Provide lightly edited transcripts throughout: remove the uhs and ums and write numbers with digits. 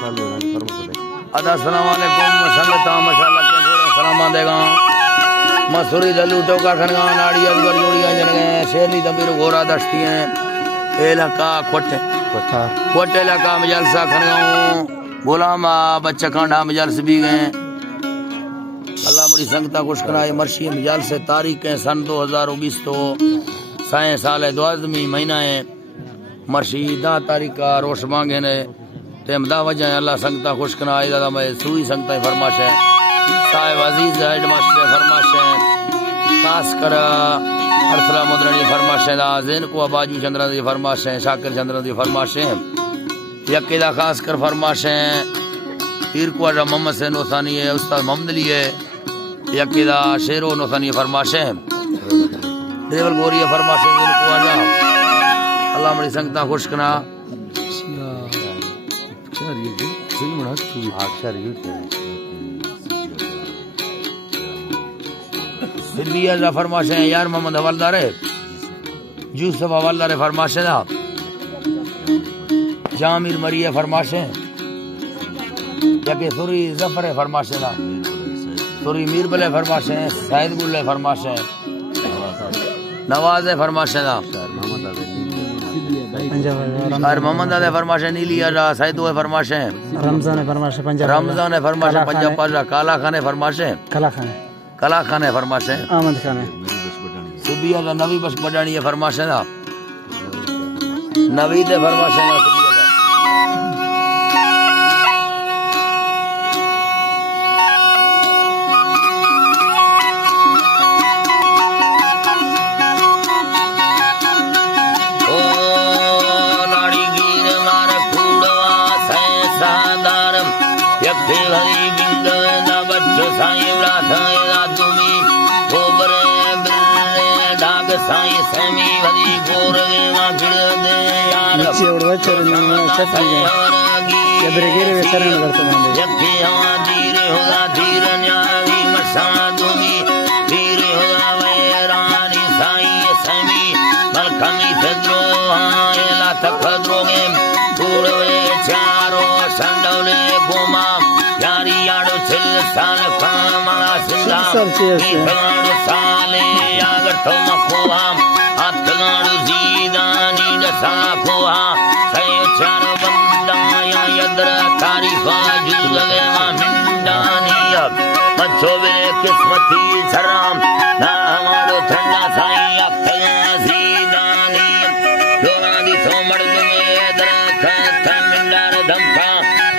अदा अस्सलाम वालेकुम संगता माशाल्लाह के सलाम देगा मसूरी दलू टोका खनगा नाड़ी अजगर जोड़ियां जनगे शेरनी तंबीर घोरा दस्ती हैं इलाका कोटे इलाका मजलसा खनगा गुलाम बच्चा कांडा मजलस भी गए अल्लाह बड़ी संगता खुश कराए मर्शी मजल से तारीख है सन 2020 तो साए साल 12वीं महीना है मर्शी 10 तारीख का रोश मांगे ने तेमदा वजह अल्लाह संगता खुश कराए दादा मैं सुई संगता फरमाश है साहिब अजीज हेड मास्टर फरमाश है खास कर अरसला मुद्रणी फरमाश है ज़ैन को बाजू चंद्र दी फरमाश है शाकिर चंद्र दी फरमाश है यकीदा खास कर फरमाश है पीर को मोहम्मद से नौसानी है उस्ताद मोहम्मद अली है यकीदा शेरो नौसानी फरमाश है देवल गोरी फरमाश है अल्लाह बड़ी संगता खुश करा फिर भी फरमाश है यार मोहम्मद हवालदार है यूसुफ हवालदार फरमाश है जामिर मरी है फरमाश है जाके सुरी जफर है फरमाश है सुरी मीरबल है फरमाश है शाहिद गुल है फरमाश है नवाज है फरमाश है और मोहम्मद आदे फरमाश है नीली आजा शाहिद है फरमाश है रमजान है फरमाश है पंजाब पाजा काला खान है फरमाश है कला खान है फरमाश है अहमद खान है सुबिया का नवी बस बडानी है फरमाश है ना नवीद है फरमाश है ना किस्मती शराम ना हमारो ठंडा साई सीदानी लोना दी सोमड़ में दरखत मिंडार धमका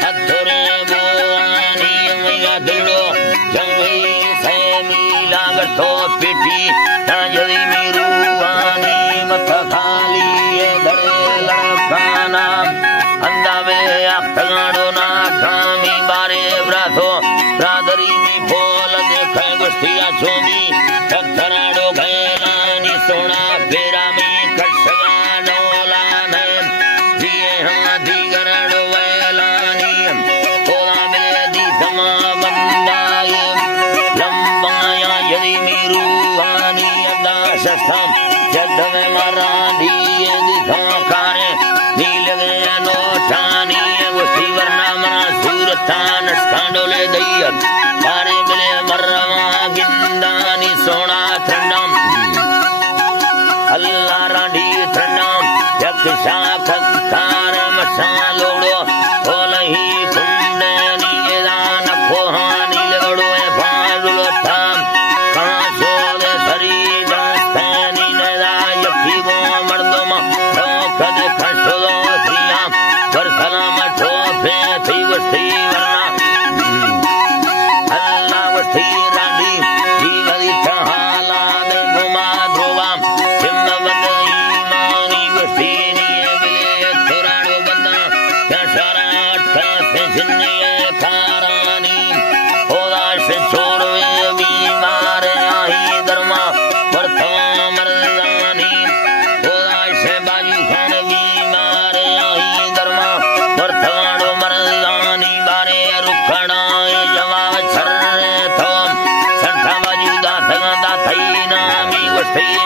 हथोरे बोआनी मैया दिलो जंगई से मिला गठो पेटी ना जरी मेरुआनी मत खाली धरे लड़काना अंदावे अखगाड़ो ना खामी बारे ब्राथो रादरी छोमी पत्थराड़ो घैलानी सोना फेरा में कटसवा डोला में दिए हाथी गरड़ो वैलानी तोला मिले दी समा बंदाए लंबाया यदि मेरुआनी अदा शस्तम जद में मारा दिए दिखा कारे नील गए नोटानी उसी वरना मना सूरतान स्कांडोले दैया कारे मिले मरवा गिंदानी सोना ठंडम अल्लाह रांडी ठंडम जग शाख कार मसालोड़ो ओलही कुंडे नीला नखोहानी लगड़ो ए फालुलो थाम कांसो दे सरी दास्तानी नदा यखी वो मर्दम खद खटो सियाम पर सलाम ठोफे थी वस्ती वरना अल्लाह वस्ती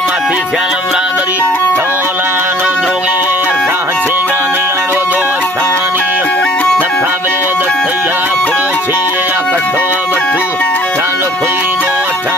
माथी श्याम रादरी तोला नो द्रोगे साहसे गानी आड़ो दोस्तानी नखा बे या पुरुषी या कठो बठू चालो कोई नो ठा